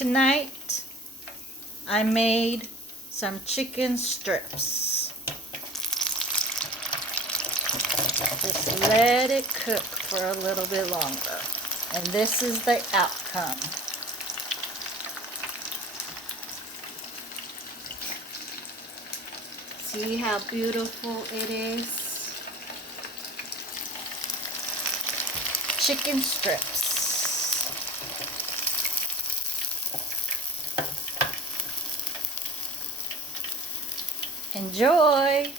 tonight I made some chicken strips. Just let it cook for a little bit longer. And this is the outcome. See how beautiful it is? Chicken strips. Enjoy!